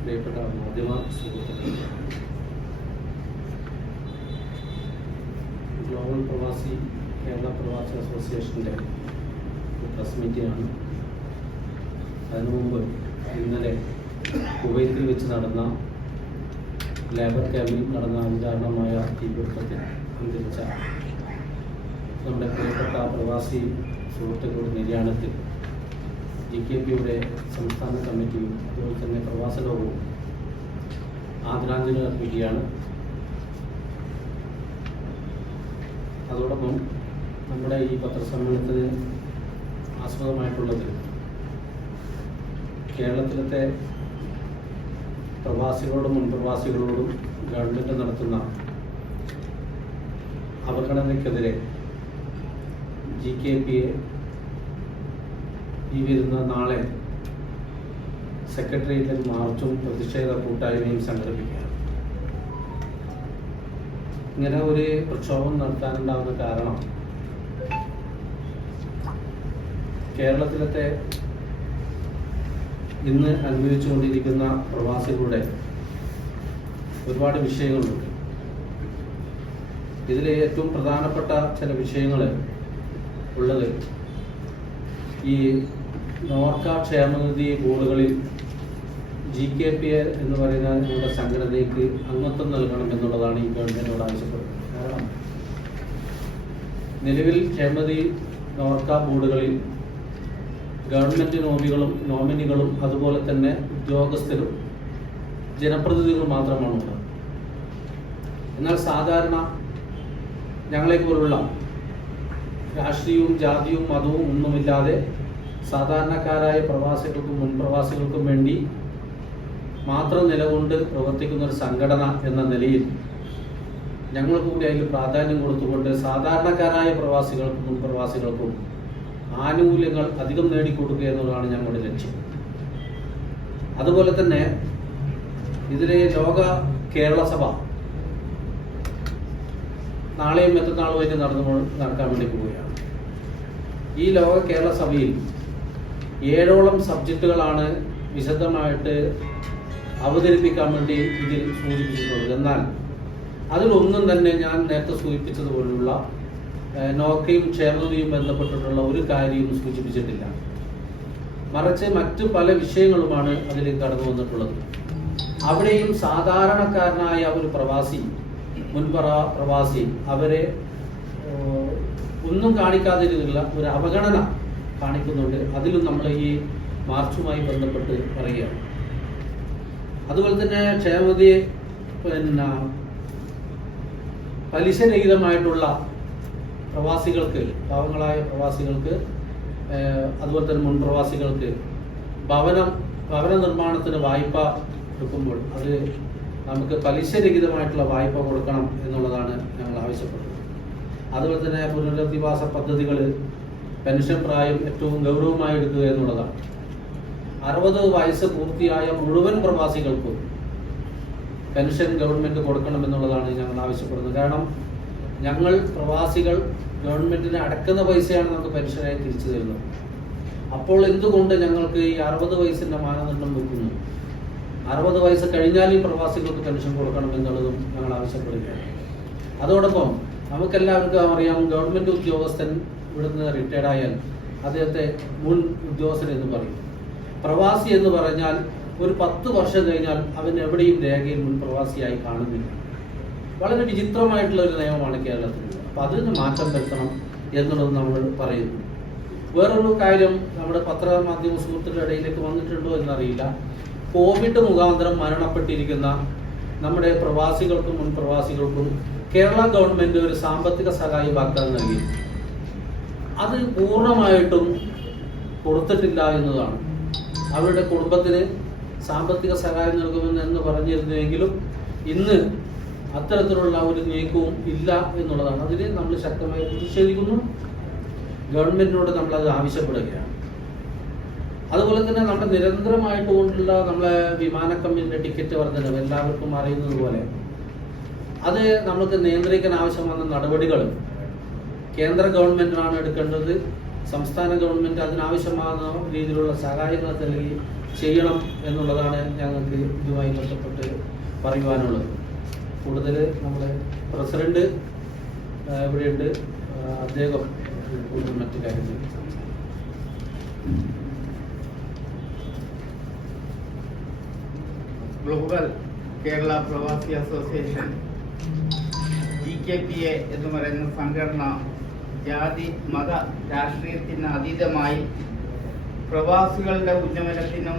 പ്രിയപ്പെട്ട മാധ്യമ സുഹൃത്തുക്കൾ ഗ്ലോബൽ പ്രവാസി കേരള പ്രവാസി അസോസിയേഷന്റെ പ്രസ് മീറ്റിംഗാണ്. അതിനു മുമ്പ് ഇന്നലെ കുവൈത്തിൽ വെച്ച് നടന്ന ലേബർ ക്യാമ്പിൽ നടന്ന അതിദാരുണമായ തീപിടുത്തത്തിൽ അന്തരിച്ച നമ്മുടെ പ്രിയപ്പെട്ട പ്രവാസി സുഹൃത്തുക്കളുടെ നിര്യാണത്തിൽ ജി കെ പിയുടെ സംസ്ഥാന കമ്മിറ്റിയും അതുപോലെ തന്നെ പ്രവാസ ലോകവും ആദരാഞ്ജലി അർപ്പിക്കുകയാണ്. അതോടൊപ്പം നമ്മുടെ ഈ പത്രസമ്മേളനത്തിന് ആസ്പദമായിട്ടുള്ളത് കേരളത്തിലത്തെ പ്രവാസികളോടും മുൻപ്രവാസികളോടും ഗവൺമെന്റ് നടത്തുന്ന അവഗണനയ്ക്കെതിരെ ജി കെ പിയെ ഈ വരുന്ന നാളെ സെക്രട്ടേറിയറ്റിൽ മാർച്ചും പ്രതിഷേധ കൂട്ടായ്മയും സംഘടിപ്പിക്കുകയാണ്. ഇങ്ങനെ ഒരു പ്രക്ഷോഭം നടത്താനുണ്ടാകുന്ന കാരണം കേരളത്തിലത്തെ ഇന്ന് അനുഭവിച്ചുകൊണ്ടിരിക്കുന്ന പ്രവാസികളുടെ ഒരുപാട് വിഷയങ്ങളുണ്ട്. ഇതിലെ ഏറ്റവും പ്രധാനപ്പെട്ട ചില വിഷയങ്ങൾ ഉള്ളത് ഈ നോർക്ക ക്ഷേമനിധി ബോർഡുകളിൽ ജി കെ പി എ എന്ന് പറയുന്ന ഞങ്ങളുടെ സംഘടനയ്ക്ക് അംഗത്വം നൽകണം എന്നുള്ളതാണ് ഈ ഗവൺമെന്റിനോട് ആവശ്യപ്പെടുന്നത്. കാരണം നിലവിൽ ക്ഷേമനിധി നോർക്ക ബോർഡുകളിൽ ഗവൺമെന്റ് നോമികളും നോമിനികളും അതുപോലെ തന്നെ ഉദ്യോഗസ്ഥരും ജനപ്രതിനിധികളും മാത്രമാണ് ഉള്ളത്. എന്നാൽ സാധാരണ ഞങ്ങളെപ്പോലുള്ള രാഷ്ട്രീയവും ജാതിയും മതവും ഒന്നുമില്ലാതെ സാധാരണക്കാരായ പ്രവാസികൾക്കും മുൻപ്രവാസികൾക്കും വേണ്ടി മാത്രം നിലകൊണ്ട് പ്രവർത്തിക്കുന്ന ഒരു സംഘടന എന്ന നിലയിൽ ഞങ്ങൾക്ക് കൂടി അതിൽ പ്രാധാന്യം കൊടുത്തുകൊണ്ട് സാധാരണക്കാരായ പ്രവാസികൾക്കും മുൻപ്രവാസികൾക്കും ആനുകൂല്യങ്ങൾ അധികം നേടിക്കൊടുക്കുക എന്നുള്ളതാണ് ഞങ്ങളുടെ ലക്ഷ്യം. അതുപോലെ തന്നെ ഇതിലെ ലോക കേരള സഭ നാളെയും മറ്റന്നാളുമായിട്ട് നടന്നു നടക്കാൻ വേണ്ടി പോവുകയാണ്. ഈ ലോക കേരള സഭയിൽ ഏഴോളം സബ്ജക്റ്റുകളാണ് വിശദമായിട്ട് അവതരിപ്പിക്കാൻ വേണ്ടി ഇതിൽ സൂചിപ്പിച്ചിട്ടുള്ളത്. എന്നാൽ അതിലൊന്നും തന്നെ ഞാൻ നേരത്തെ സൂചിപ്പിച്ചതുപോലുള്ള നോക്കയും ക്ഷേമതയും ബന്ധപ്പെട്ടിട്ടുള്ള ഒരു കാര്യവും സൂചിപ്പിച്ചിട്ടില്ല. മറിച്ച് മറ്റു പല വിഷയങ്ങളുമാണ് അതിൽ കടന്നു വന്നിട്ടുള്ളത് അവിടെയും സാധാരണക്കാരനായ ഒരു പ്രവാസി മുൻപറ പ്രവാസി അവരെ ഒന്നും കാണിക്കാതിരുന്നുള്ള ഒരു അവഗണന കാണിക്കുന്നുണ്ട്. അതിലും നമ്മൾ ഈ മാർച്ചുമായി ബന്ധപ്പെട്ട് പറയുകയാണ്. അതുപോലെ തന്നെ ക്ഷേമതി പിന്നെ പലിശരഹിതമായിട്ടുള്ള പ്രവാസികൾക്ക് പാവങ്ങളായ പ്രവാസികൾക്ക് അതുപോലെ തന്നെ മുൻ പ്രവാസികൾക്ക് ഭവനം ഭവന നിർമ്മാണത്തിന് വായ്പ എടുക്കുമ്പോൾ അത് നമുക്ക് പലിശരഹിതമായിട്ടുള്ള വായ്പ കൊടുക്കണം എന്നുള്ളതാണ് ഞങ്ങൾ ആവശ്യപ്പെടുന്നത്. അതുപോലെ തന്നെ പുനരധിവാസ പദ്ധതികൾ പെൻഷൻ പ്രായം ഏറ്റവും ഗൗരവമായി എടുക്കുക എന്നുള്ളതാണ്. അറുപത് വയസ്സ് പൂർത്തിയായ മുഴുവൻ പ്രവാസികൾക്കും പെൻഷൻ ഗവൺമെന്റ് കൊടുക്കണം എന്നുള്ളതാണ് ഞങ്ങൾ ആവശ്യപ്പെടുന്നത്. കാരണം ഞങ്ങൾ പ്രവാസികൾ ഗവൺമെന്റിന് അടക്കുന്ന പൈസയാണ് നമുക്ക് പെൻഷനായി തിരിച്ചു തരുന്നത്. അപ്പോൾ എന്തുകൊണ്ട് ഞങ്ങൾക്ക് ഈ അറുപത് വയസ്സിന്റെ മാനദണ്ഡം വെക്കുന്നു? അറുപത് വയസ്സ് കഴിഞ്ഞാൽ ഈ പ്രവാസികൾക്ക് പെൻഷൻ കൊടുക്കണം എന്നുള്ളതും ഞങ്ങൾ ആവശ്യപ്പെടുകയാണ്. അതോടൊപ്പം നമുക്കെല്ലാവർക്കും അറിയാം ഗവൺമെന്റ് ഉദ്യോഗസ്ഥൻ ഇവിടുന്ന് റിട്ടയർഡ് ആയാൽ അദ്ദേഹത്തെ മുൻ ഉദ്യോഗസ്ഥൻ എന്ന് പറയും. പ്രവാസി എന്ന് പറഞ്ഞാൽ ഒരു പത്ത് വർഷം കഴിഞ്ഞാൽ അവൻ എവിടെയും രേഖയിൽ മുൻ പ്രവാസിയായി കാണുന്നില്ല. വളരെ വിചിത്രമായിട്ടുള്ള ഒരു നിയമമാണ് കേരളത്തിൽ. അപ്പൊ അതിന് മാറ്റം വരുത്തണം എന്നുള്ളത് നമ്മൾ പറയുന്നു. വേറൊരു കാര്യം നമ്മുടെ പത്രമാധ്യമ സുഹൃത്തുക്കളുടെ ഇടയിലേക്ക് വന്നിട്ടുണ്ടോ എന്നറിയില്ല. കോവിഡ് മുഖാന്തരം മരണപ്പെട്ടിരിക്കുന്ന നമ്മുടെ പ്രവാസികൾക്കും മുൻ പ്രവാസികൾക്കും കേരള ഗവൺമെന്റ് ഒരു സാമ്പത്തിക സഹായ വാഗ്ദാനം നൽകി. അത് പൂർണമായിട്ടും കൊടുത്തിട്ടില്ല എന്നതാണ്. അവരുടെ കുടുംബത്തിന് സാമ്പത്തിക സഹായം നൽകുമെന്ന് എന്ന് പറഞ്ഞിരുന്നുവെങ്കിലും ഇന്ന് അത്തരത്തിലുള്ള ഒരു നീക്കവും ഇല്ല എന്നുള്ളതാണ്. അതിന് നമ്മൾ ശക്തമായി പ്രതിഷേധിക്കുന്നു. ഗവൺമെന്റിനോട് നമ്മൾ അത് ആവശ്യപ്പെടുകയാണ്. അതുപോലെ തന്നെ നമ്മുടെ നിരന്തരമായിട്ട് കൊണ്ടുള്ള നമ്മളെ വിമാന കമ്പനിയുടെ ടിക്കറ്റ് വർധനവ് എല്ലാവർക്കും അറിയുന്നത് പോലെ അത് നമുക്ക് നിയന്ത്രിക്കാൻ ആവശ്യം വന്ന നടപടികൾ കേന്ദ്ര ഗവൺമെന്റാണ് എടുക്കേണ്ടത്. സംസ്ഥാന ഗവൺമെന്റ് അതിനാവശ്യമാകുന്ന രീതിയിലുള്ള സഹായങ്ങൾ നൽകി ചെയ്യണം എന്നുള്ളതാണ് ഞങ്ങൾക്ക് ഇതുമായി ബന്ധപ്പെട്ട് പറയുവാനുള്ളത്. കൂടുതൽ നമ്മുടെ പ്രസിഡന്റ് ഇവിടെയുണ്ട്. അദ്ദേഹം മറ്റു കാര്യങ്ങൾ Global Kerala Pravasi Association G K P A എന്ന് പറയുന്ന സംഘടന ജാതി മത രാഷ്ട്രീയത്തിന് അതീതമായി പ്രവാസികളുടെ ഉന്നമനത്തിനും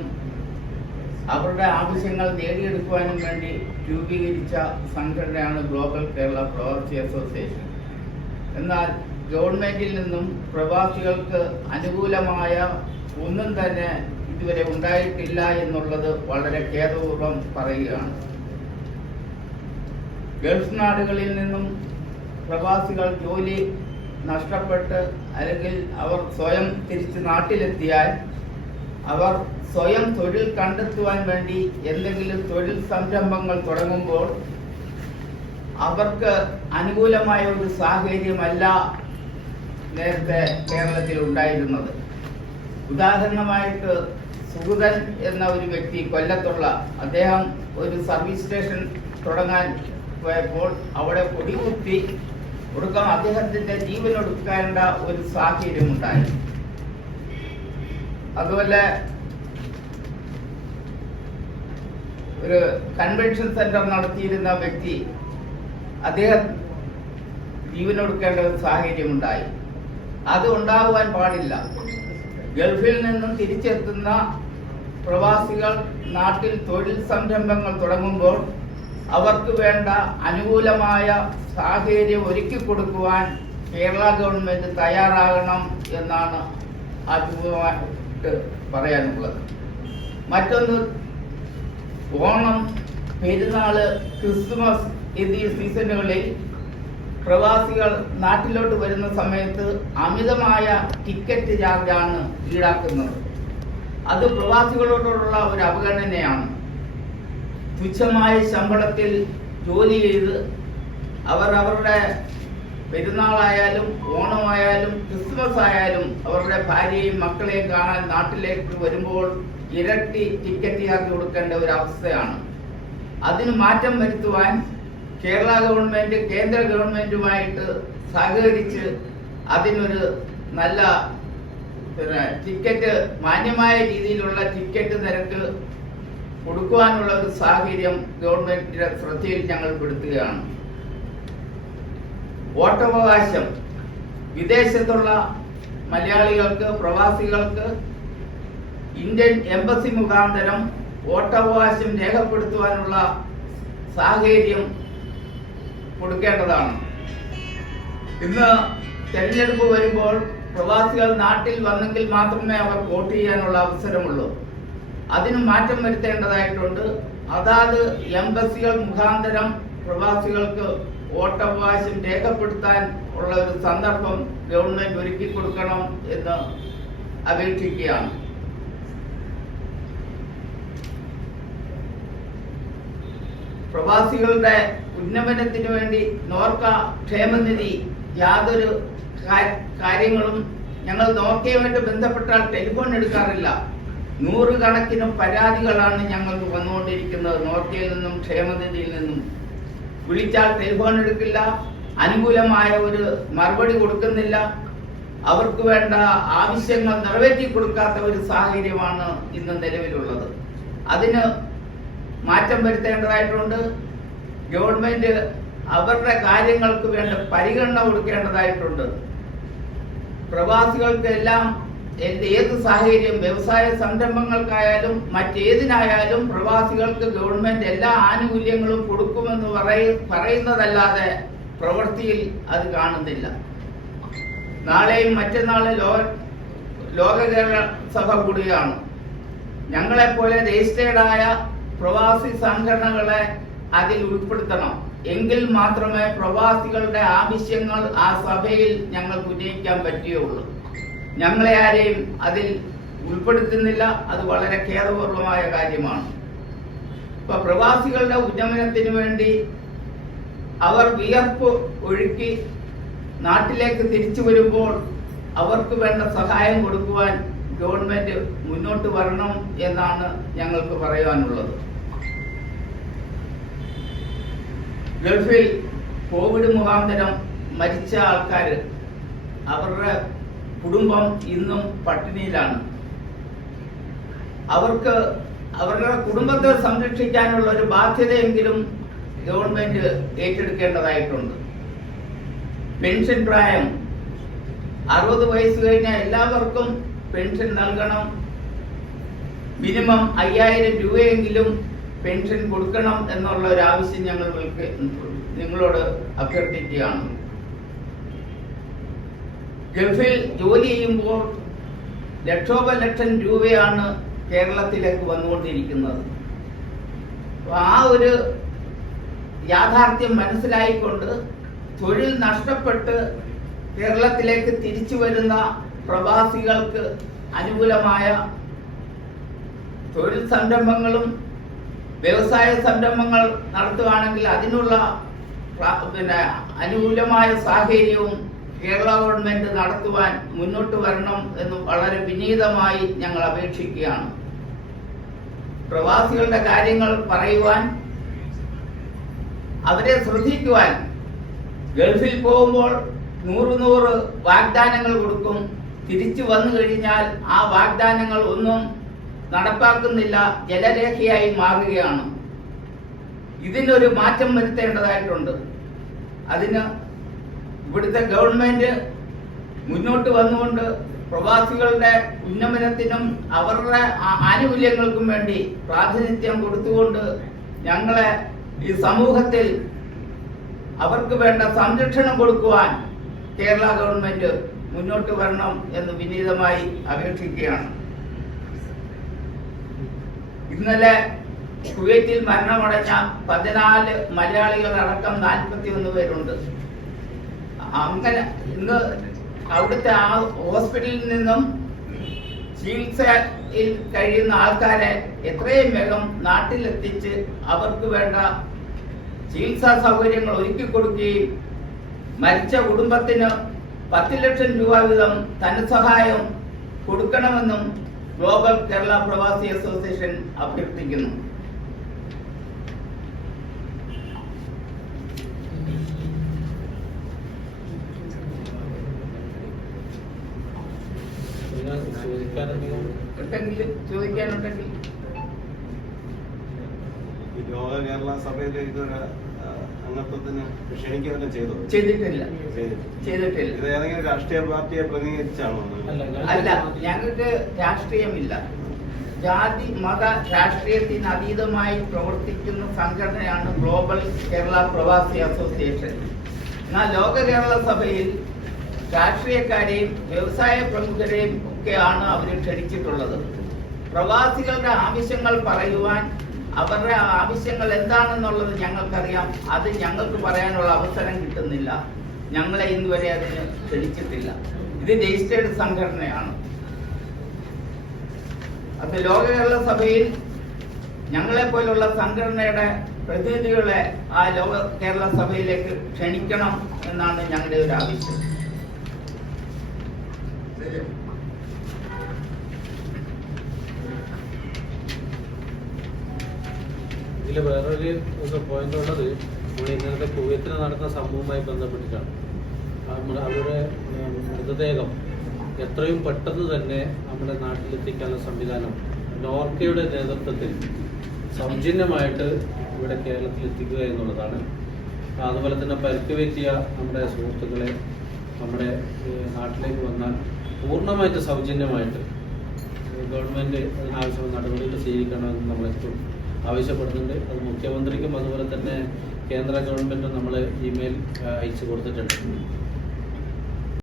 അവരുടെ ആവശ്യങ്ങൾ നേടിയെടുക്കുവാനും വേണ്ടി രൂപീകരിച്ച സംഘടനയാണ് ഗ്ലോബൽ കേരള പ്രവാസി അസോസിയേഷൻ എന്നാൽ ഗവൺമെന്റിൽ നിന്നും പ്രവാസികൾക്ക് അനുകൂലമായ ഒന്നും തന്നെ ഇതുവരെ ഉണ്ടായിട്ടില്ല എന്നുള്ളത് വളരെ ഖേദപൂർവം പറയുകയാണ്. ഗൾഫ് നാടുകളിൽ നിന്നും പ്രവാസികൾ ജോലി നഷ്ടപ്പെട്ട് അല്ലെങ്കിൽ അവർ സ്വയം തിരിച്ച് നാട്ടിലെത്തിയാൽ അവർ സ്വയം തൊഴിൽ കണ്ടെത്തുവാൻ വേണ്ടി എന്തെങ്കിലും തൊഴിൽ സംരംഭങ്ങൾ തുടങ്ങുമ്പോൾ അവർക്ക് അനുകൂലമായ ഒരു സാഹചര്യമല്ല നേരത്തെ കേരളത്തിൽ ഉണ്ടായിരുന്നത്. ഉദാഹരണമായിട്ട് സുഗതൻ എന്ന ഒരു വ്യക്തി കൊല്ലത്തുള്ള അദ്ദേഹം ഒരു സർവീസ് സ്റ്റേഷൻ തുടങ്ങാൻ പോയപ്പോൾ അവിടെ പൊടികുത്തി ഒടുക്കം അദ്ദേഹത്തിന്റെ ജീവൻ ഒടുക്കേണ്ട ഒരു സാഹചര്യം ഉണ്ടായി. അതുപോലെ ഒരു കൺവെൻഷൻ സെന്റർ നടത്തിയിരുന്ന വ്യക്തി അദ്ദേഹം ജീവനൊടുക്കേണ്ട ഒരു സാഹചര്യം ഉണ്ടായി. അത് ഉണ്ടാകുവാൻ പാടില്ല. ഗൾഫിൽ നിന്നും തിരിച്ചെത്തുന്ന പ്രവാസികൾ നാട്ടിൽ തൊഴിൽ സംരംഭങ്ങൾ തുടങ്ങുമ്പോൾ അവർക്ക് വേണ്ട അനുകൂലമായ സാഹചര്യം ഒരുക്കി കൊടുക്കുവാൻ കേരള ഗവൺമെന്റ് തയ്യാറാകണം എന്നാണ് അഭിമുഖമായിട്ട് പറയാനുള്ളത്. മറ്റൊന്ന് ഓണം പെരുന്നാൾ ക്രിസ്മസ് എന്നീ സീസണുകളിൽ പ്രവാസികൾ നാട്ടിലോട്ട് വരുന്ന സമയത്ത് അമിതമായ ടിക്കറ്റ് ചാർജാണ് ഈടാക്കുന്നത്. അത് പ്രവാസികളോടുള്ള ഒരു അവഗണനയാണ്. തുച്ഛമായ ശമ്പളത്തിൽ ജോലി ചെയ്ത് അവർ അവരുടെ പെരുന്നാളായാലും ഓണമായാലും ക്രിസ്മസ് ആയാലും അവരുടെ ഭാര്യയും മക്കളെയും കാണാൻ നാട്ടിലേക്ക് വരുമ്പോൾ ഇരട്ടി ടിക്കറ്റ് ആക്കി കൊടുക്കേണ്ട ഒരു അവസ്ഥയാണ്. അതിന് മാറ്റം വരുത്തുവാൻ കേരള ഗവൺമെന്റ് കേന്ദ്ര ഗവൺമെന്റുമായിട്ട് സഹകരിച്ച് അതിനൊരു നല്ല ടിക്കറ്റ് മാന്യമായ രീതിയിലുള്ള ടിക്കറ്റ് നിരക്ക് കൊടുക്കുവാനുള്ള ഒരു സാഹചര്യം ഗവൺമെന്റിന്റെ ശ്രദ്ധയിൽ ഞങ്ങൾ പെടുത്തുകയാണ്. വോട്ടവകാശം. വിദേശത്തുള്ള മലയാളികൾക്ക് പ്രവാസികൾക്ക് ഇന്ത്യൻ എംബസി മുഖാന്തരം വോട്ടവകാശം രേഖപ്പെടുത്തുവാനുള്ള സാഹചര്യം കൊടുക്കേണ്ടതാണ്. ഇന്ന് തെരഞ്ഞെടുപ്പ് വരുമ്പോൾ പ്രവാസികൾ നാട്ടിൽ വന്നെങ്കിൽ മാത്രമേ അവർ വോട്ട് ചെയ്യാനുള്ള അവസരമുള്ളൂ. അതിന് മാറ്റം വരുത്തേണ്ടതായിട്ടുണ്ട്. അതാത് എംബസികൾ മുഖാന്തരം പ്രവാസികൾക്ക് വോട്ടവകാശം രേഖപ്പെടുത്താൻ ഉള്ള ഒരു സന്ദർഭം ഗവൺമെന്റ് ഒരുക്കി കൊടുക്കണം എന്ന് അപേക്ഷിക്കുകയാണ്. പ്രവാസികളുടെ ഉന്നമനത്തിന് വേണ്ടി നോർക്ക ക്ഷേമനിധി യാതൊരു കാര്യങ്ങളും ഞങ്ങൾ നോക്കിയുമായിട്ട് ബന്ധപ്പെട്ടാൽ ടെലിഫോൺ എടുക്കാറില്ല. നൂറുകണക്കിന് പരാതികളാണ് ഞങ്ങൾക്ക് വന്നുകൊണ്ടിരിക്കുന്നത്. നോർക്കയിൽ നിന്നും ക്ഷേമനിധിയിൽ നിന്നും. വിളിച്ചാൽ ടെലിഫോൺ എടുക്കില്ല. അനുകൂലമായ ഒരു മറുപടി കൊടുക്കുന്നില്ല. അവർക്ക് വേണ്ട ആവശ്യങ്ങൾ നിറവേറ്റി കൊടുക്കാത്ത ഒരു സാഹചര്യമാണ് ഇന്ന് നിലവിലുള്ളത്. അതിന് മാറ്റം വരുത്തേണ്ടതായിട്ടുണ്ട്. ഗവൺമെന്റ് അവരുടെ കാര്യങ്ങൾക്ക് വേണ്ട പരിഗണന കൊടുക്കേണ്ടതായിട്ടുണ്ട്. പ്രവാസികൾക്കെല്ലാം ഏത് സാഹചര്യം വ്യവസായ സംരംഭങ്ങൾക്കായാലും മറ്റേതിനായാലും പ്രവാസികൾക്ക് ഗവൺമെന്റ് എല്ലാ ആനുകൂല്യങ്ങളും കൊടുക്കുമെന്ന് പറയ പറയുന്നതല്ലാതെ പ്രവൃത്തിയിൽ അത് കാണുന്നില്ല. നാളെയും മറ്റന്നാളും ലോ ലോക കേരള സഭ കൂടുകയാണ്. ഞങ്ങളെപ്പോലെ രജിസ്റ്റേർഡായ പ്രവാസി സംഘടനകളെ അതിൽ ഉൾപ്പെടുത്തണം. എങ്കിൽ മാത്രമേ പ്രവാസികളുടെ ആവശ്യങ്ങൾ ആ സഭയിൽ ഞങ്ങൾക്ക് ഉന്നയിക്കാൻ പറ്റുകയുള്ളൂ. ഞങ്ങളെ ആരെയും അതിൽ ഉൾപ്പെടുത്തുന്നില്ല. അത് വളരെ ഖേദപൂർവമായ കാര്യമാണ്. ഇപ്പൊ പ്രവാസികളുടെ ഉന്നമനത്തിന് വേണ്ടി അവർ വിയർപ്പ് ഒഴുക്കി നാട്ടിലേക്ക് തിരിച്ചു വരുമ്പോൾ അവർക്ക് വേണ്ട സഹായം കൊടുക്കുവാൻ ഗവൺമെന്റ് മുന്നോട്ട് വരണം എന്നാണ് ഞങ്ങൾക്ക് പറയുവാനുള്ളത് ഗൾഫിൽ കോവിഡ് മുഖാന്തരം മരിച്ച ആൾക്കാർ അവരുടെ കുടുംബം ഇന്നും പട്ടിണിയിലാണ്. അവർക്ക് അവരുടെ കുടുംബത്തെ സംരക്ഷിക്കാനുള്ള ഒരു ബാധ്യതയെങ്കിലും ഗവൺമെന്റ് ഏറ്റെടുക്കേണ്ടതായിട്ടുണ്ട്. പെൻഷൻ പ്രായം അറുപത് വയസ്സ് കഴിഞ്ഞ എല്ലാവർക്കും പെൻഷൻ നൽകണം. മിനിമം അയ്യായിരം രൂപയെങ്കിലും പെൻഷൻ കൊടുക്കണം എന്നുള്ള ഒരു ആവശ്യം ഞങ്ങൾ നിങ്ങളോട് അഭ്യർത്ഥിക്കുകയാണ്. ഗൾഫിൽ ജോലി ചെയ്യുമ്പോൾ ലക്ഷോപലക്ഷം രൂപയാണ് കേരളത്തിലേക്ക് വന്നുകൊണ്ടിരിക്കുന്നത്. ആ ഒരു യാഥാർത്ഥ്യം മനസ്സിലായിക്കൊണ്ട് തൊഴിൽ നഷ്ടപ്പെട്ട് കേരളത്തിലേക്ക് തിരിച്ചു വരുന്ന പ്രവാസികൾക്ക് അനുകൂലമായ തൊഴിൽ സംരംഭങ്ങളും വ്യവസായ സംരംഭങ്ങൾ നടത്തുകയാണെങ്കിൽ അതിനുള്ള പിന്നെ അനുകൂലമായ സാഹചര്യവും കേരള ഗവൺമെന്റ് നടത്തുവാൻ മുന്നോട്ട് വരണം എന്ന് വളരെ വിനീതമായി ഞങ്ങൾ അപേക്ഷിക്കുകയാണ്. പ്രവാസികളുടെ കാര്യങ്ങൾ പറയുവാൻ അവരെ ശ്രദ്ധിക്കുവാൻ ഗൾഫിൽ പോകുമ്പോൾ നൂറ് നൂറ് വാഗ്ദാനങ്ങൾ കൊടുക്കും. തിരിച്ചു വന്നു കഴിഞ്ഞാൽ ആ വാഗ്ദാനങ്ങൾ ഒന്നും നടപ്പാക്കുന്നില്ല ജലരേഖയായി മാറുകയാണ്. ഇതിനൊരു മാറ്റം വരുത്തേണ്ടതായിട്ടുണ്ട്. അതിന് ഇവിടുത്തെ ഗവൺമെന്റ് മുന്നോട്ട് വന്നുകൊണ്ട് പ്രവാസികളുടെ ഉന്നമനത്തിനും അവരുടെ ആനുകൂല്യങ്ങൾക്കും വേണ്ടി പ്രാതിനിധ്യം കൊടുത്തുകൊണ്ട് ഞങ്ങളെ ഈ സമൂഹത്തിൽ അവർക്ക് വേണ്ട സംരക്ഷണം കൊടുക്കുവാൻ കേരള ഗവൺമെന്റ് മുന്നോട്ട് വരണം എന്ന് വിനീതമായി അപേക്ഷിക്കുകയാണ്. ഇന്നലെ കുവൈറ്റിൽ മരണമടഞ്ഞ പതിനാല് മലയാളികൾ അടക്കം നാൽപ്പത്തി ഒന്ന് പേരുണ്ട്. അങ്ങനെ ഇന്ന് അവിടുത്തെ ആ ഹോസ്പിറ്റലിൽ നിന്നും ചികിത്സയിൽ കഴിയുന്ന ആൾക്കാരെ എത്രയും വേഗം നാട്ടിലെത്തിച്ച് അവർക്ക് വേണ്ട ചികിത്സാ സൗകര്യങ്ങൾ ഒരുക്കി കൊടുക്കുകയും മരിച്ച കുടുംബത്തിന് പത്ത് ലക്ഷം രൂപ വീതം ധനസഹായം കൊടുക്കണമെന്നും ഗ്ലോബൽ കേരള പ്രവാസി അസോസിയേഷൻ അഭ്യർത്ഥിക്കുന്നു. ചോദിക്കാനുണ്ടെങ്കിൽ. ലോക കേരള സഭയിൽ അംഗത്വത്തിന് ക്ഷണിക്കുകയെല്ലാം ചെയ്തു? ചെയ്തിട്ടില്ല. ചെയ്തിട്ടില്ല. ഇത് ഏതെങ്കിലും രാഷ്ട്രീയ പാർട്ടിയെ പ്രതിനിധീകരിച്ചാണോ? അല്ല, അല്ല ഞങ്ങൾക്ക് രാഷ്ട്രീയമില്ല. ജാതി മത രാഷ്ട്രീയത്തിന് അതീതമായി പ്രവർത്തിക്കുന്ന സംഘടനയാണ് ഗ്ലോബൽ കേരള പ്രവാസി അസോസിയേഷൻ. എന്നാൽ ലോക കേരള സഭയിൽ രാഷ്ട്രീയക്കാരെയും വ്യവസായ പ്രമുഖരെയും ഒക്കെയാണ് അവർ ക്ഷണിച്ചിട്ടുള്ളത്. പ്രവാസികളുടെ ആവശ്യങ്ങൾ പറയുവാൻ അവരുടെ ആവശ്യങ്ങൾ എന്താണെന്നുള്ളത് ഞങ്ങൾക്കറിയാം. അത് ഞങ്ങൾക്ക് പറയാനുള്ള അവസരം കിട്ടുന്നില്ല. ഞങ്ങളെ ഇന്നുവരെ അതിന് ക്ഷണിച്ചിട്ടില്ല. ഇത് രജിസ്റ്റേർഡ് സംഘടനയാണ്. അത് ലോക കേരള സഭയിൽ ഞങ്ങളെ പോലുള്ള സംഘടനയുടെ പ്രതിനിധികളെ ആ ലോക കേരള സഭയിലേക്ക് ക്ഷണിക്കണം എന്നാണ് ഞങ്ങളുടെ ഒരു ആവശ്യം. ഇതിൽ വേറൊരു പോയിന്റ് ഉള്ളത് നമ്മൾ ഇന്നത്തെ കുവൈത്തിൽ നടന്ന സംഭവവുമായി ബന്ധപ്പെട്ടിട്ടാണ്. അവരുടെ മൃതദേഹം എത്രയും പെട്ടെന്ന് തന്നെ നമ്മുടെ നാട്ടിലെത്തിക്കാനുള്ള സംവിധാനം നോർക്കയുടെ നേതൃത്വത്തിൽ സൗജന്യമായിട്ട് ഇവിടെ കേരളത്തിൽ എത്തിക്കുക എന്നുള്ളതാണ് അതുപോലെ തന്നെ പരുക്കു പറ്റിയ നമ്മുടെ സുഹൃത്തുക്കളെ നമ്മുടെ നാട്ടിലേക്ക് വന്നാൽ പൂർണമായിട്ട് സൗജന്യമായിട്ട് ഗവൺമെന്റ് അതിനാവശ്യമായ നടപടികൾ സ്വീകരിക്കണമെന്ന് നമ്മൾ എപ്പോഴും ആവശ്യപ്പെടുന്നുണ്ട്. അത് മുഖ്യമന്ത്രിക്കും അതുപോലെ തന്നെ കേന്ദ്ര ഗവൺമെന്റും നമ്മൾ ഇമെയിൽ അയച്ചു കൊടുത്തിട്ടുണ്ട്.